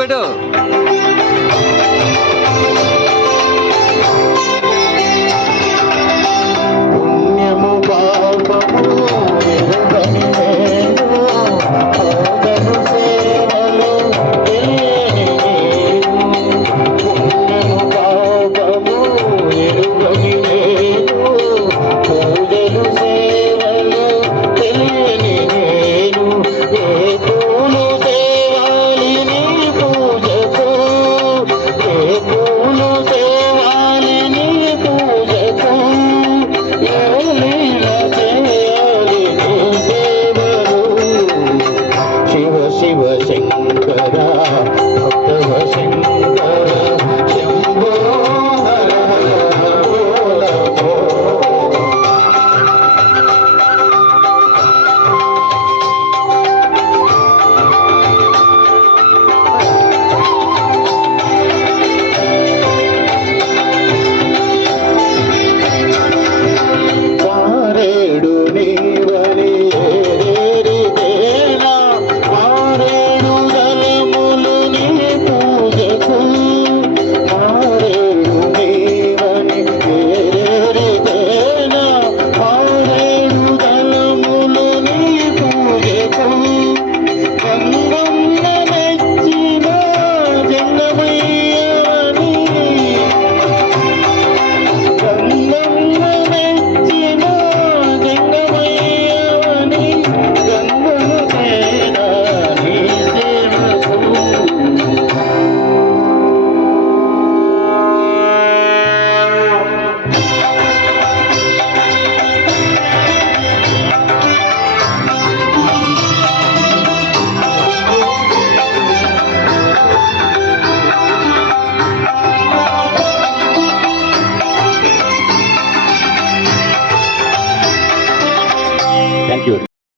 పెట్టు పుణ్యము పాపము ఎరుగని నేను, సోదరు సేవలు తెలియని నేను. పుణ్యము పాపము ఎరుగని నేను, పూజలు సేవలు తెలియని నేను. ఏ పూలు తేవాలి నీ పూజకు, ఏ పూలు తేవాలి నీ పూజకు, ఏ లీల చేయాలి నీ సేవలు. శివ శివ శంకర